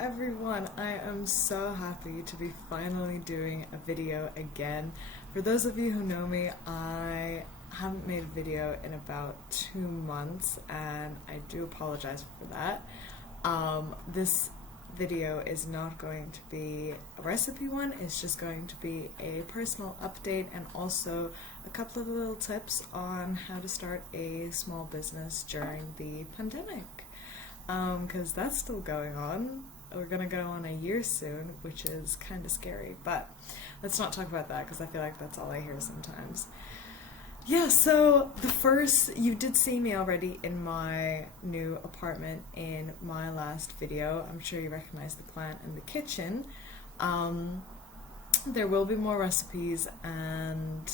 everyone, I am so happy to be finally doing a video again. For those of you who know me, I haven't made a video in about 2 months and I do apologize for that. This video is not going to be a recipe one, it's just going to be a personal update and also a couple of little tips on how to start a small business during the pandemic. Because that's still going on. We're gonna go on a year soon, which is kind of scary, but let's not talk about that because I feel like that's all I hear sometimes. Yeah, so you did see me already in my new apartment in my last video. I'm sure you recognize the plant in the kitchen. There will be more recipes and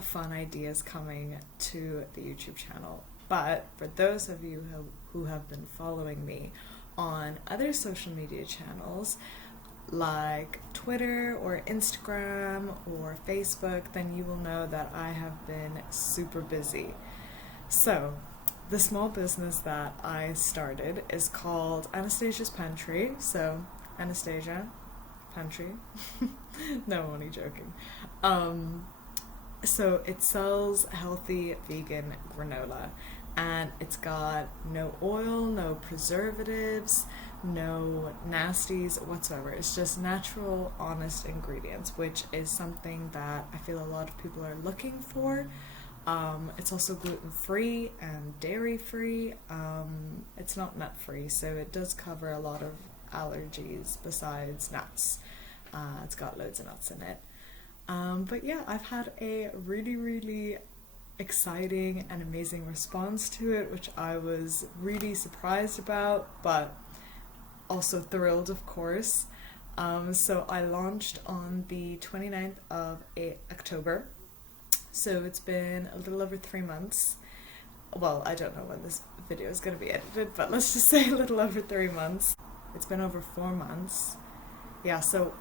fun ideas coming to the YouTube channel. But for those of you who have been following me on other social media channels like Twitter or Instagram or Facebook, then you will know that I have been super busy. So the small business that I started is called Anastasia's Pantry. So Anastasia Pantry. No, I'm only joking. So it sells healthy vegan granola and it's got no oil, no preservatives, no nasties whatsoever. It's just natural, honest ingredients, which is something that I feel a lot of people are looking for. It's also gluten-free and dairy-free. It's not nut-free, so it does cover a lot of allergies besides nuts. It's got loads of nuts in it. But yeah, I've had a really exciting and amazing response to it, which I was really surprised about, but also thrilled, of course. So I launched on the 29th of October. So it's been a little over 3 months. Well, I don't know when this video is going to be edited, but let's just say a little over 3 months. It's been over 4 months. Yeah, so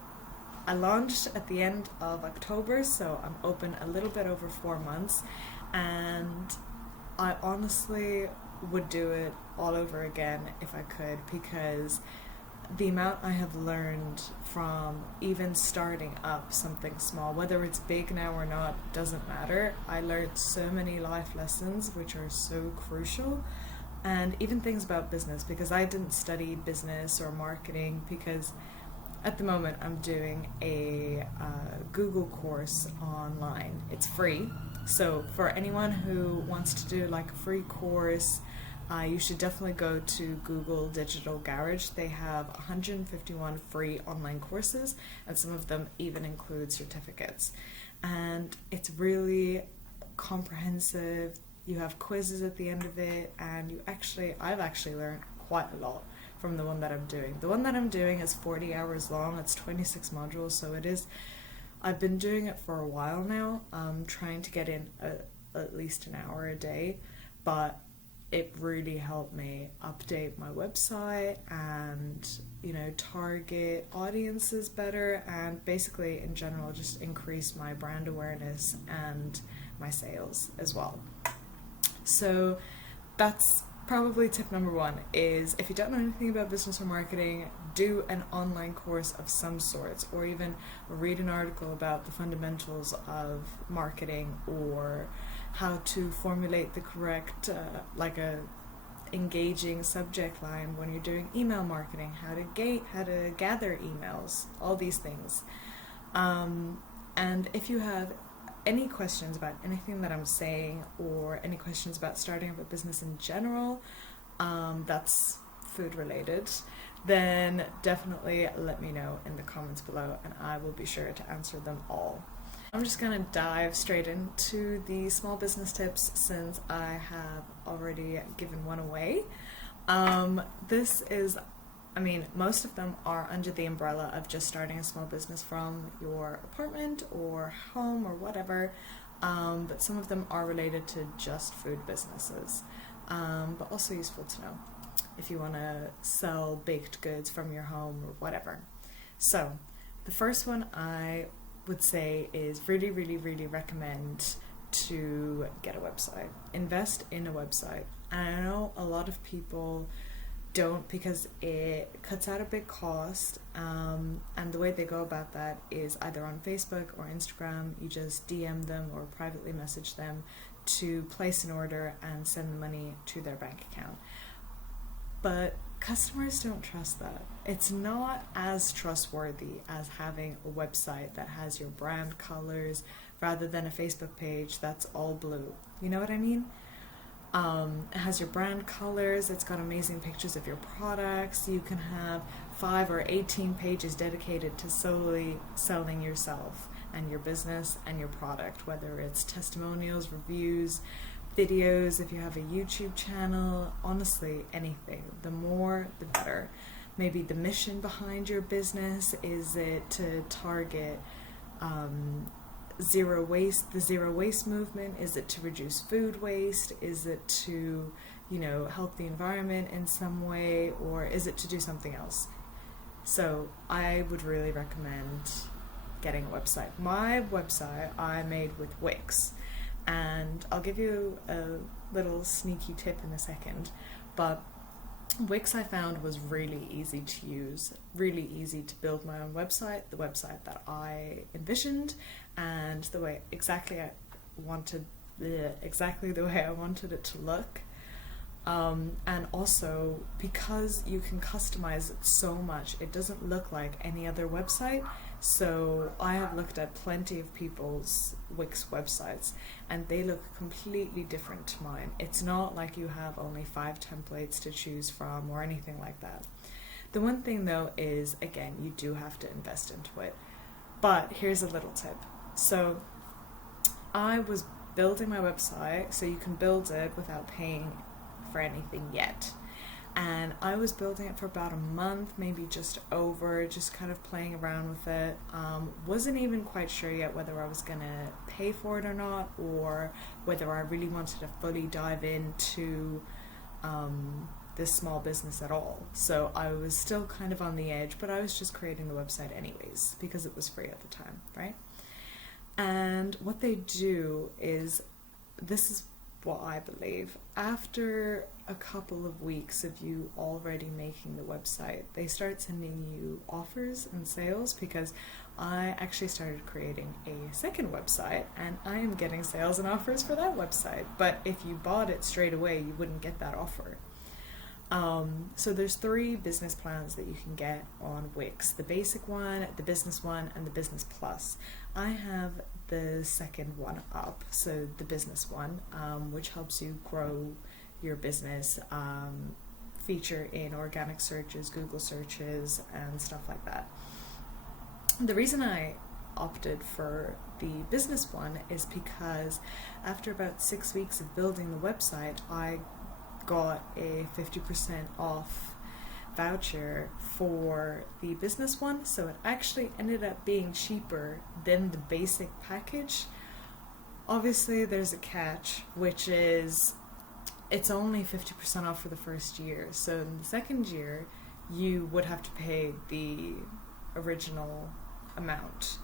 I launched at the end of October, so I'm open a little bit over 4 months, and I honestly would do it all over again if I could, because the amount I have learned from even starting up something small, whether it's big now or not, doesn't matter. I learned so many life lessons which are so crucial, and even things about business, because I didn't study business or marketing, because at the moment I'm doing a Google course online. It's free, so for anyone who wants to do like a free course, you should definitely go to Google Digital Garage. They have 151 free online courses, and some of them even include certificates. And it's really comprehensive. You have quizzes at the end of it, and I've actually learned quite a lot from the one that I'm doing. The one that I'm doing is 40 hours long. It's 26 modules, so I've been doing it for a while now. I'm trying to get in at least an hour a day, but it really helped me update my website and, target audiences better, and basically in general just increase my brand awareness and my sales as well. So that's probably tip number one, is if you don't know anything about business or marketing, do an online course of some sorts, or even read an article about the fundamentals of marketing, or how to formulate the correct engaging subject line when you're doing email marketing, how to gather emails, all these things. And if you have any questions about anything that I'm saying, or any questions about starting up a business in general, that's food related, then definitely let me know in the comments below and I will be sure to answer them all. I'm just gonna dive straight into the small business tips since I have already given one away. Most of them are under the umbrella of just starting a small business from your apartment or home or whatever, but some of them are related to just food businesses, but also useful to know if you want to sell baked goods from your home or whatever. So the first one I would say is really recommend to get a website. Invest in a website. And I know a lot of people don't, because it cuts out a big cost. And the way they go about that is either on Facebook or Instagram. You just DM them or privately message them to place an order and send the money to their bank account. But customers don't trust that. It's not as trustworthy as having a website that has your brand colors rather than a Facebook page that's all blue. You know what I mean? It has your brand colors, it's got amazing pictures of your products. You can have 5 or 18 pages dedicated to solely selling yourself and your business and your product, whether it's testimonials, reviews, videos, if you have a YouTube channel, honestly, anything. The more, the better. Maybe the mission behind your business, is it to target zero waste, the zero waste movement? Is it to reduce food waste? Is it to, help the environment in some way? Or is it to do something else? So I would really recommend getting a website. My website I made with Wix, and I'll give you a little sneaky tip in a second, but Wix I found was really easy to use, really easy to build my own website, the website that I envisioned, and the way exactly the way I wanted it to look. And also, because you can customize it so much, it doesn't look like any other website. So I have looked at plenty of people's Wix websites, and they look completely different to mine. It's not like you have only 5 templates to choose from or anything like that. The one thing though is, again, you do have to invest into it. But here's a little tip. So I was building my website, so you can build it without paying for anything yet. And I was building it for about a month, maybe just over, just kind of playing around with it. Wasn't even quite sure yet whether I was gonna pay for it or not, or whether I really wanted to fully dive into this small business at all. So I was still kind of on the edge, but I was just creating the website anyways because it was free at the time, right? And what they do is, this is what I believe, after a couple of weeks of you already making the website, they start sending you offers and sales, because I actually started creating a second website and I am getting sales and offers for that website. But if you bought it straight away, you wouldn't get that offer. So there's 3 business plans that you can get on Wix: the basic one, the business one, and the business plus. I have the second one up, so the business one, which helps you grow your business, feature in organic searches, Google searches, and stuff like that. The reason I opted for the business one is because after about 6 weeks of building the website, I got a 50% off voucher for the business one, so it actually ended up being cheaper than the basic package. Obviously there's a catch, which is it's only 50% off for the first year. So in the second year you would have to pay the original amount,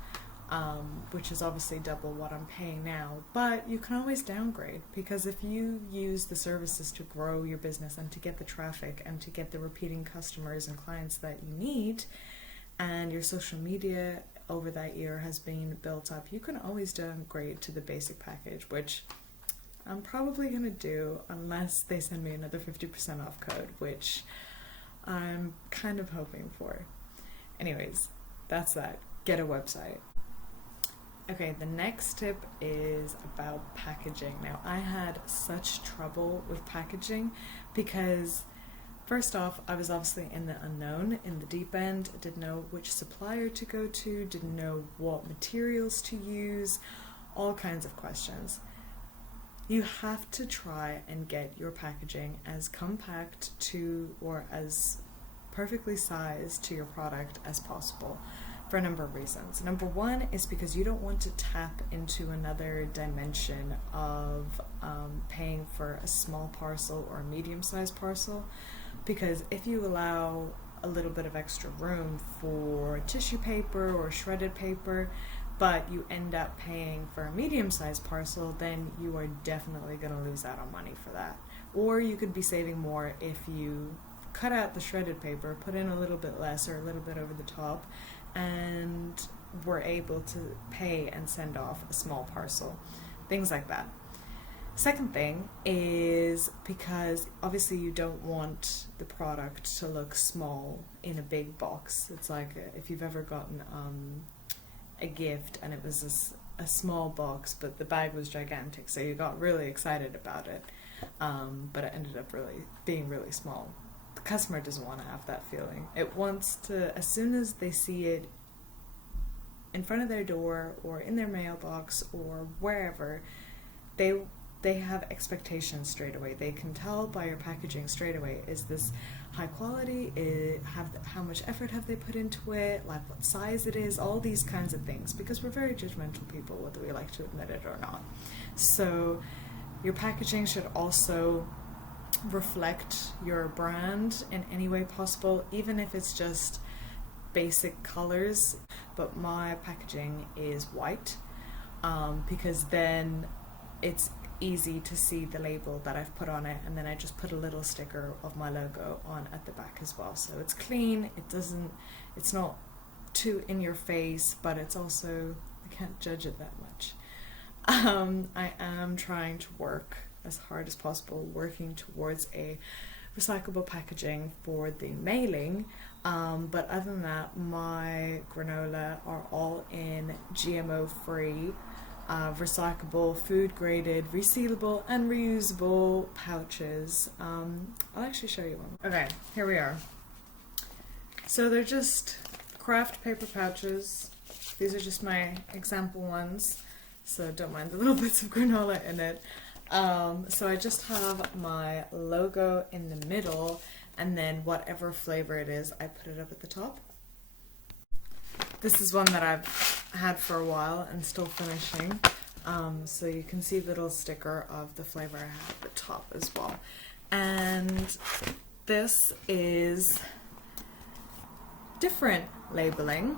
which is obviously double what I'm paying now. But you can always downgrade, because if you use the services to grow your business and to get the traffic and to get the repeating customers and clients that you need, and your social media over that year has been built up, you can always downgrade to the basic package, which I'm probably going to do unless they send me another 50% off code, which I'm kind of hoping for. Anyways, that's that. Get a website. Okay, the next tip is about packaging. Now, I had such trouble with packaging because, first off, I was obviously in the unknown, in the deep end, didn't know which supplier to go to, didn't know what materials to use, all kinds of questions. You have to try and get your packaging as compact to, or as perfectly sized to your product as possible, for a number of reasons. Number one is because you don't want to tap into another dimension of paying for a small parcel or a medium-sized parcel, because if you allow a little bit of extra room for tissue paper or shredded paper, but you end up paying for a medium-sized parcel, then you are definitely going to lose out on money for that. Or you could be saving more if you cut out the shredded paper, put in a little bit less or a little bit over the top, and we're able to pay and send off a small parcel. Things like that. Second thing is because obviously you don't want the product to look small in a big box. It's like if you've ever gotten a gift and it was a small box but the bag was gigantic, so you got really excited about it, but it ended up being really small. The customer doesn't want to have that feeling. It wants to, as soon as they see it in front of their door or in their mailbox or wherever, they have expectations straight away. They can tell by your packaging straight away, is this high quality? How much effort have they put into it? Like what size it is? All these kinds of things, because we're very judgmental people, whether we like to admit it or not. So your packaging should also reflect your brand in any way possible, even if it's just basic colors. But my packaging is white, because then it's easy to see the label that I've put on it, and then I just put a little sticker of my logo on at the back as well. So it's clean, it's not too in your face, but it's also, I can't judge it that much. I am trying to work as hard as possible, working towards a recyclable packaging for the mailing, but other than that, my granola are all in GMO free, recyclable, food graded, resealable and reusable pouches. I'll actually show you one. Okay, here we are. So they're just craft paper pouches. These are just my example ones, so don't mind the little bits of granola in it. So I just have my logo in the middle, and then whatever flavor it is, I put it up at the top. This is one that I've had for a while and still finishing. So you can see the little sticker of the flavor I have at the top as well. And this is different labeling,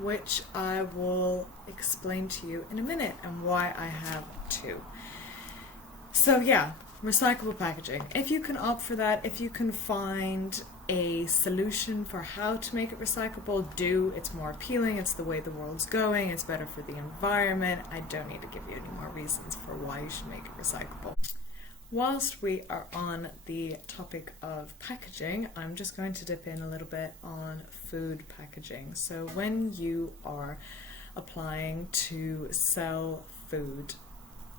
which I will explain to you in a minute, and why I have two. So yeah, recyclable packaging. If you can opt for that, if you can find a solution for how to make it recyclable, do. It's more appealing, it's the way the world's going, it's better for the environment. I don't need to give you any more reasons for why you should make it recyclable. Whilst we are on the topic of packaging, I'm just going to dip in a little bit on food packaging. So when you are applying to sell food,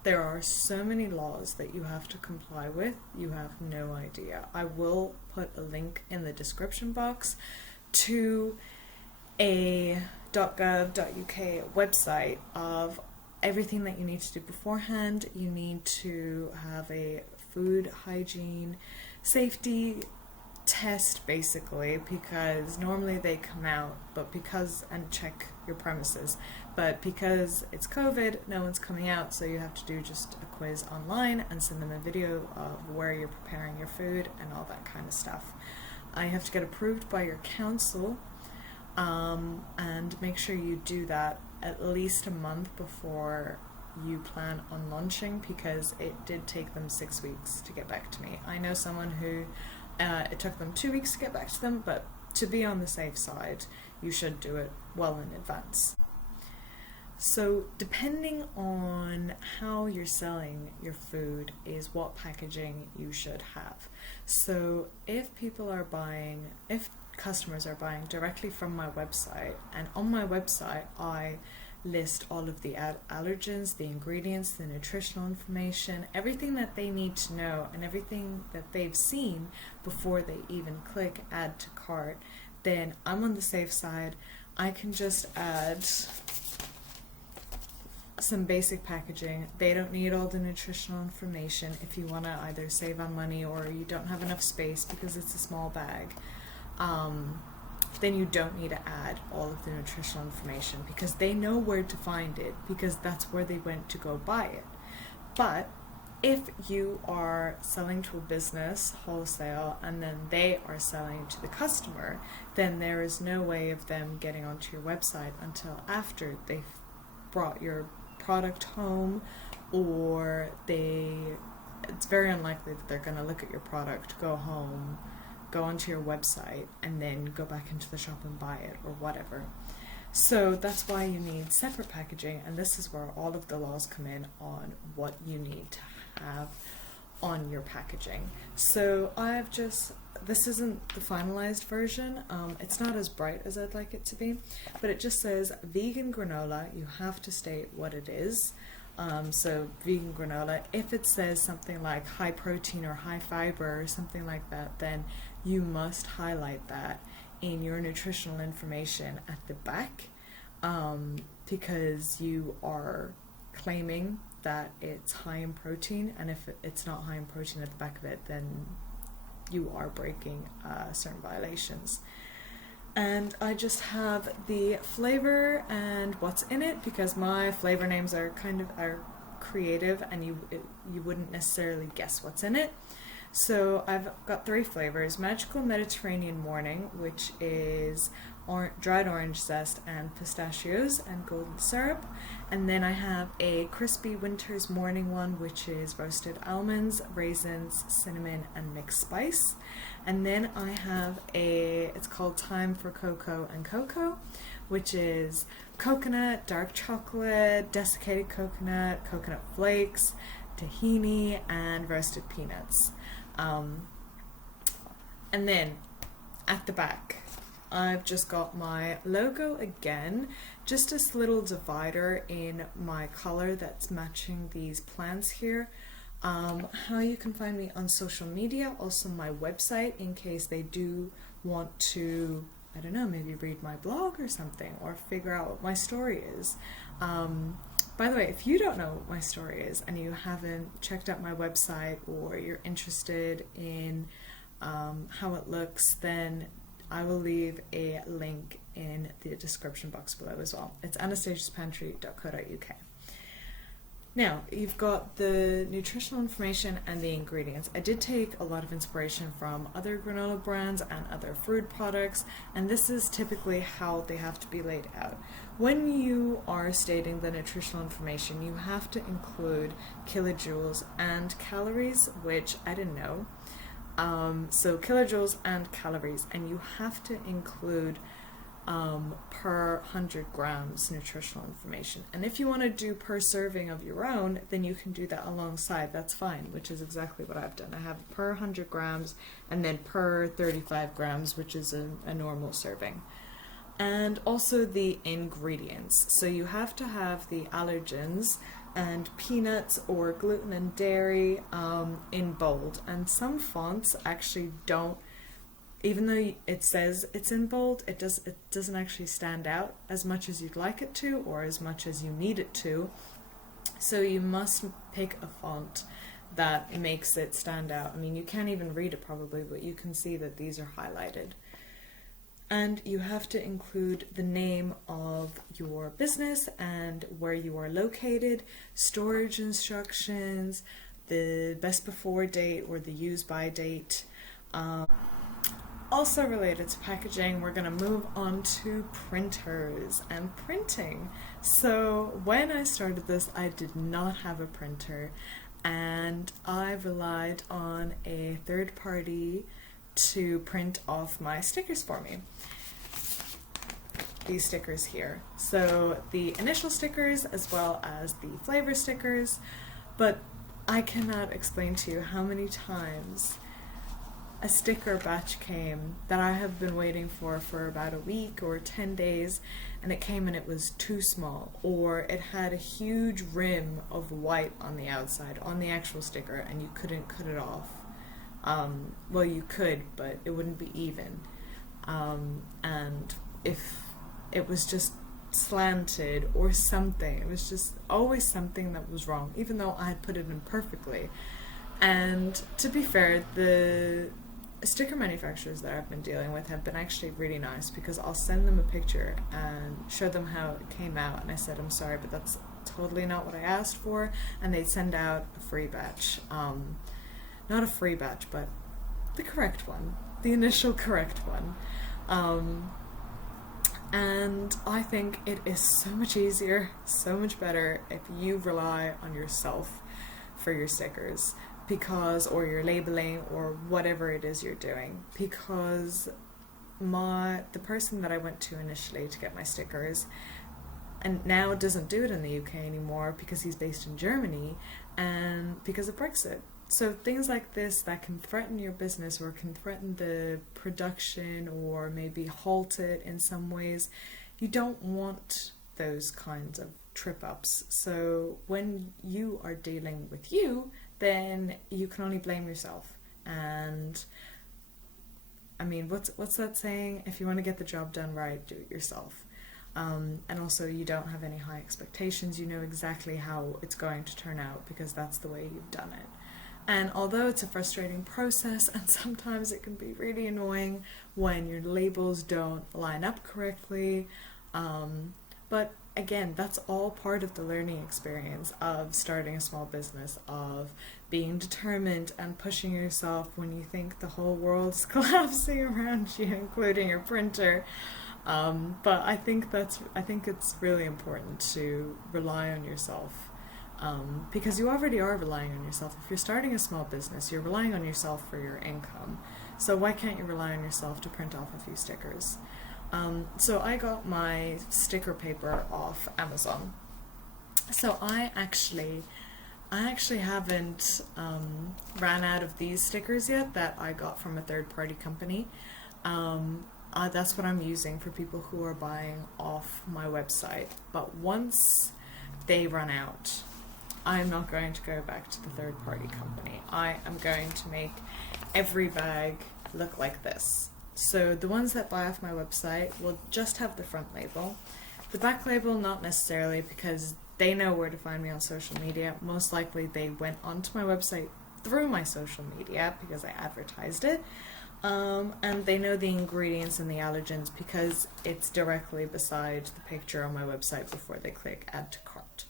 there are so many laws that you have to comply with, you have no idea. I will put a link in the description box to a .gov.uk website of everything that you need to do beforehand. You need to have a food hygiene safety test, basically, because normally they come out, and check your premises, but because it's COVID, no one's coming out, so you have to do just a quiz online and send them a video of where you're preparing your food and all that kind of stuff. You have to get approved by your council, and make sure you do that at least a month before you plan on launching, because it did take them 6 weeks to get back to me. I know someone who it took them 2 weeks to get back to them, but to be on the safe side, you should do it well in advance. So depending on how you're selling your food is what packaging you should have. So if customers are buying directly from my website, and on my website I list all of the allergens, the ingredients, the nutritional information, everything that they need to know and everything that they've seen before they even click add to cart, then I'm on the safe side. I can just add some basic packaging. They don't need all the nutritional information if you want to either save on money or you don't have enough space because it's a small bag. Then you don't need to add all of the nutritional information because they know where to find it, because that's where they went to go buy it. But if you are selling to a business wholesale and then they are selling to the customer, then there is no way of them getting onto your website until after they've brought your product home, or it's very unlikely that they're going to look at your product, go home, go onto your website and then go back into the shop and buy it or whatever. So that's why you need separate packaging, and this is where all of the laws come in on what you need to have on your packaging. So this isn't the finalized version. It's not as bright as I'd like it to be, but it just says vegan granola. You have to state what it is. So vegan granola, if it says something like high protein or high fiber or something like that, then you must highlight that in your nutritional information at the back, because you are claiming that it's high in protein, and if it's not high in protein at the back of it, then you are breaking certain violations. And I just have the flavor and what's in it, because my flavor names are are creative, and you wouldn't necessarily guess what's in it. So I've got 3 flavors: Magical Mediterranean Morning, which is dried orange zest and pistachios and golden syrup. And then I have a Crispy Winter's Morning one, which is roasted almonds, raisins, cinnamon, and mixed spice. And then I have it's called Time for Cocoa and Cocoa, which is coconut, dark chocolate, desiccated coconut, coconut flakes, tahini, and roasted peanuts. And then at the back, I've just got my logo again, just this little divider in my color that's matching these plants here. How you can find me on social media, also my website, in case they do want to, I don't know, maybe read my blog or something, or figure out what my story is. By the way, if you don't know what my story is and you haven't checked out my website, or you're interested in how it looks, then I will leave a link in the description box below as well. It's anastasiaspantry.co.uk. Now, you've got the nutritional information and the ingredients. I did take a lot of inspiration from other granola brands and other food products, and this is typically how they have to be laid out. When you are stating the nutritional information, you have to include kilojoules and calories, which I didn't know. So kilojoules and calories, and you have to include per 100 grams nutritional information. And if you want to do per serving of your own, then you can do that alongside. That's fine, which is exactly what I've done. I have per 100 grams and then per 35 grams, which is a normal serving. And also the ingredients. So you have to have the allergens and peanuts or gluten and dairy in bold. And some fonts actually don't, even though it says it's in bold, it doesn't actually stand out as much as you'd like it to, or as much as you need it to. So you must pick a font that makes it stand out. I mean, you can't even read it probably, but you can see that these are highlighted. And you have to include the name of your business and where you are located, storage instructions, the best before date or the use by date. Also related to packaging, we're going to move on to printers and printing. So when I started this, I did not have a printer, and I relied on a third party to print off my stickers for me. These stickers here. So the initial stickers as well as the flavor stickers, but I cannot explain to you how many times a sticker batch came that I have been waiting for about a week or 10 days, and it came and it was too small, or it had a huge rim of white on the outside on the actual sticker and you couldn't cut it off. Well, you could, but it wouldn't be even. And if it was just slanted or something, it was just always something that was wrong, even though I had put it in perfectly. And to be fair, the sticker manufacturers that I've been dealing with have been actually really nice, because I'll send them a picture and show them how it came out, and I said, I'm sorry, but that's totally not what I asked for, and they'd send out a free batch. Not a free batch, but the correct one, the initial correct one. And I think it is so much easier, so much better if you rely on yourself for your stickers. because, or your labeling, or whatever it is you're doing, because the person that I went to initially to get my stickers and now doesn't do it in the UK anymore because he's based in Germany and because of Brexit. So things like this that can threaten your business or can threaten the production or maybe halt it in some ways, you don't want those kinds of trip ups. So when you are dealing with you, then you can only blame yourself. And I mean, what's that saying? If you want to get the job done right, do it yourself. And also, you don't have any high expectations. You know exactly how it's going to turn out because that's the way you've done it. And although it's a frustrating process and sometimes it can be really annoying when your labels don't line up correctly, but again, that's all part of the learning experience of starting a small business, of being determined and pushing yourself when you think the whole world's collapsing around you, including your printer. But I think it's really important to rely on yourself, because you already are relying on yourself. If you're starting a small business, you're relying on yourself for your income. So why can't you rely on yourself to print off a few stickers? So I got my sticker paper off Amazon. So I actually haven't ran out of these stickers yet that I got from a third-party company. That's what I'm using for people who are buying off my website. But once they run out, I'm not going to go back to the third-party company. I am going to make every bag look like this. So the ones that buy off my website will just have the front label. The back label, not necessarily, because they know where to find me on social media. Most likely they went onto my website through my social media because I advertised it. And they know the ingredients and the allergens because it's directly beside the picture on my website before they click add to cart.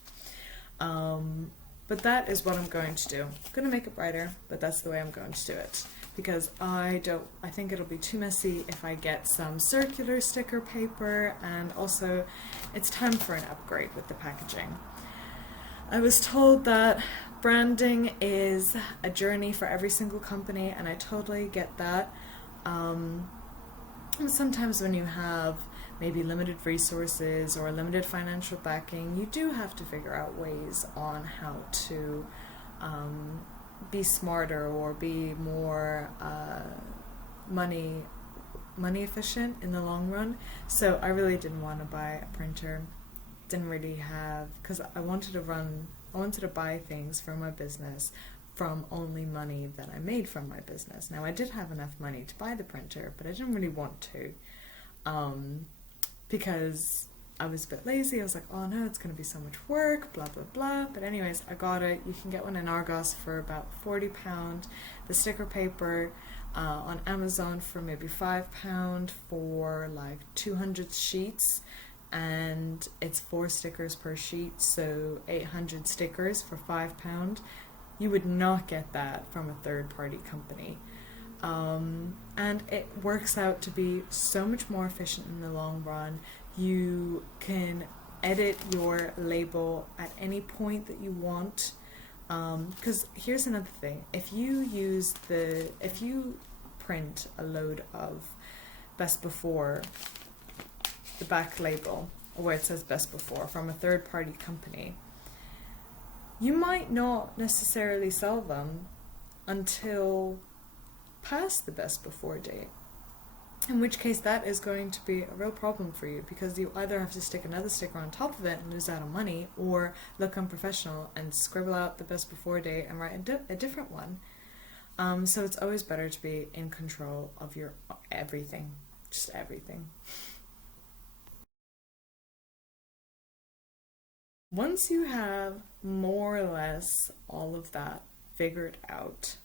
But that is what I'm going to do. I'm going to make it brighter, but that's the way I'm going to do it. Because I think it'll be too messy if I get some circular sticker paper, and also it's time for an upgrade with the packaging. I was told that branding is a journey for every single company, and I totally get that. Sometimes when you have maybe limited resources or limited financial backing, you do have to figure out ways on how to be smarter or be more money efficient in the long run. So I really didn't want to buy a printer. Didn't really have, because I wanted to buy things for my business from only money that I made from my business. Now I did have enough money to buy the printer, but I didn't really want to, because I was a bit lazy. I was like, oh no, it's going to be so much work, blah, blah, blah. But anyways, I got it. You can get one in Argos for about £40. The sticker paper on Amazon for maybe £5 for like 200 sheets. And it's 4 stickers per sheet, so 800 stickers for £5. You would not get that from a third-party company. And it works out to be so much more efficient in the long run. You can edit your label at any point that you want. Because here's another thing. If you print a load of Best Before, the back label, where it says Best Before, from a third-party company, you might not necessarily sell them until past the Best Before date. In which case that is going to be a real problem for you, because you either have to stick another sticker on top of it and lose out on money, or look unprofessional and scribble out the Best Before date and write a different one. So it's always better to be in control of your everything, just everything. Once you have more or less all of that figured out,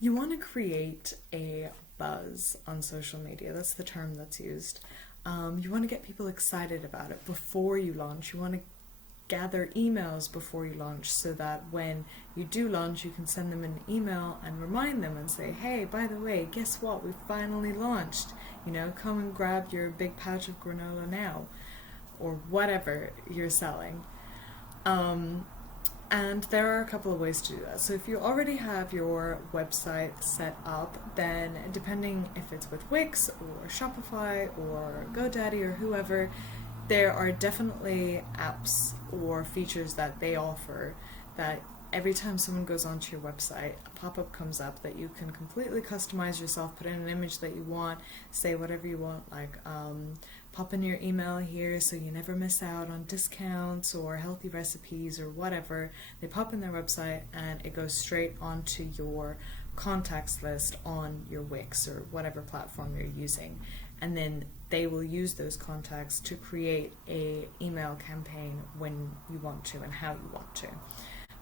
you want to create a buzz on social media. That's the term that's used. You want to get people excited about it before you launch. You want to gather emails before you launch so that when you do launch, you can send them an email and remind them and say, hey, by the way, guess what? We finally launched. Come and grab your big pouch of granola now, or whatever you're selling. And there are a couple of ways to do that. So if you already have your website set up, then depending if it's with Wix or Shopify or GoDaddy or whoever, there are definitely apps or features that they offer that every time someone goes onto your website, a pop-up comes up that you can completely customize yourself, put in an image that you want, say whatever you want, like pop in your email here so you never miss out on discounts or healthy recipes or whatever. They pop in their website and it goes straight onto your contacts list on your Wix or whatever platform you're using. And then they will use those contacts to create a email campaign when you want to and how you want to.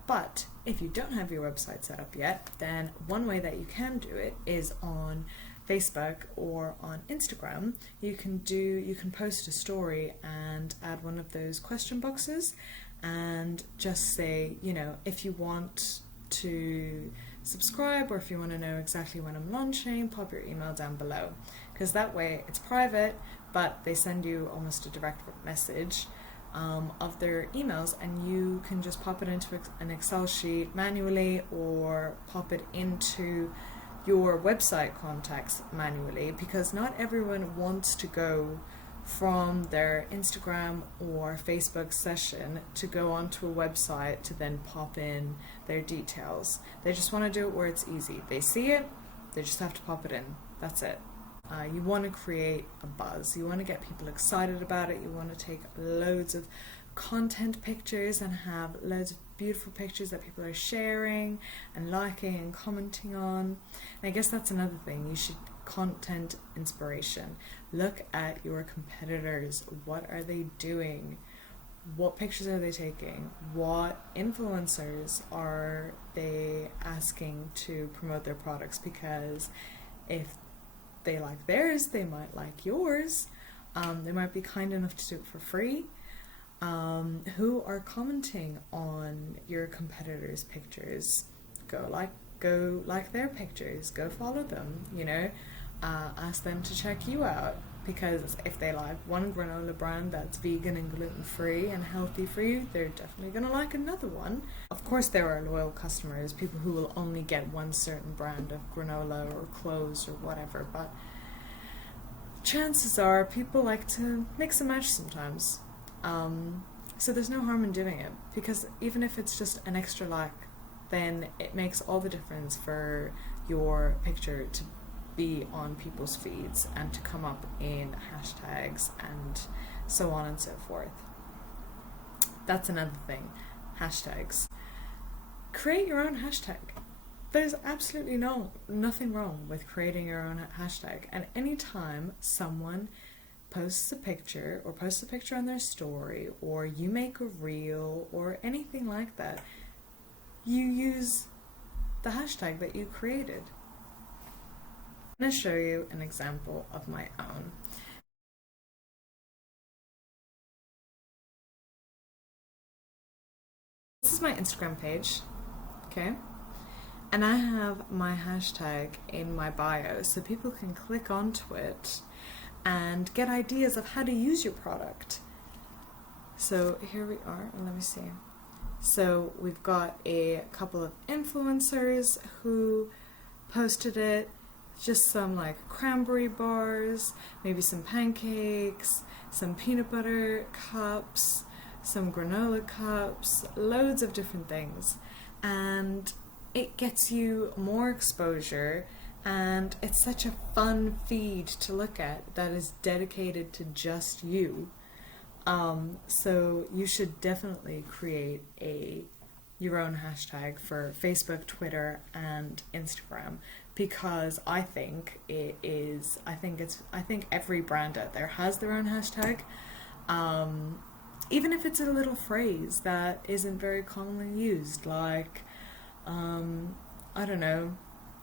But if you don't have your website set up yet, then one way that you can do it is on Facebook or on Instagram. You can post a story and add one of those question boxes and just say, you know, if you want to subscribe or if you want to know exactly when I'm launching, pop your email down below. Because that way it's private, but they send you almost a direct message of their emails, and you can just pop it into an Excel sheet manually or pop it into your website contacts manually, because not everyone wants to go from their Instagram or Facebook session to go onto a website to then pop in their details. They just want to do it where it's easy. They see it, they just have to pop it in. That's it. You want to create a buzz. You want to get people excited about it. You want to take loads of content pictures and have loads of beautiful pictures that people are sharing and liking and commenting on. And I guess that's another thing. You should content inspiration. Look at your competitors. What are they doing? What pictures are they taking? What influencers are they asking to promote their products? Because if they like theirs, they might like yours. They might be kind enough to do it for free. Who are commenting on your competitors' pictures? Go like their pictures. Go follow them. You know, ask them to check you out. Because if they like one granola brand that's vegan and gluten-free and healthy for you, they're definitely going to like another one. Of course, there are loyal customers, people who will only get one certain brand of granola or clothes or whatever, but chances are people like to mix and match sometimes. So there's no harm in doing it, because even if it's just an extra like, then it makes all the difference for your picture to be on people's feeds and to come up in hashtags and so on and so forth. That's another thing. Hashtags. Create your own hashtag. There's absolutely nothing wrong with creating your own hashtag. And anytime someone posts a picture on their story, or you make a reel or anything like that, you use the hashtag that you created. I'm going to show you an example of my own. This is my Instagram page, okay? And I have my hashtag in my bio so people can click onto it and get ideas of how to use your product. So here we are, and let me see. So we've got a couple of influencers who posted it. Just some like cranberry bars, maybe some pancakes, some peanut butter cups, some granola cups, loads of different things. And it gets you more exposure, and it's such a fun feed to look at that is dedicated to just you. So you should definitely create your own hashtag for Facebook, Twitter, and Instagram, because I think every brand out there has their own hashtag, even if it's a little phrase that isn't very commonly used, like I don't know,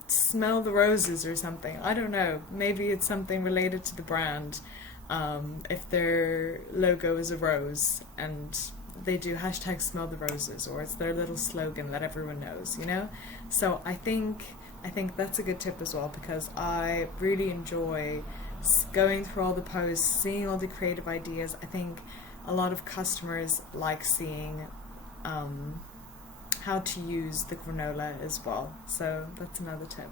smell the roses or something. I don't know, maybe it's something related to the brand. If their logo is a rose and they do hashtag smell the roses, or it's their little slogan that everyone knows, you know? So I think that's a good tip as well, because I really enjoy going through all the posts, seeing all the creative ideas. I think a lot of customers like seeing how to use the granola as well. So that's another tip.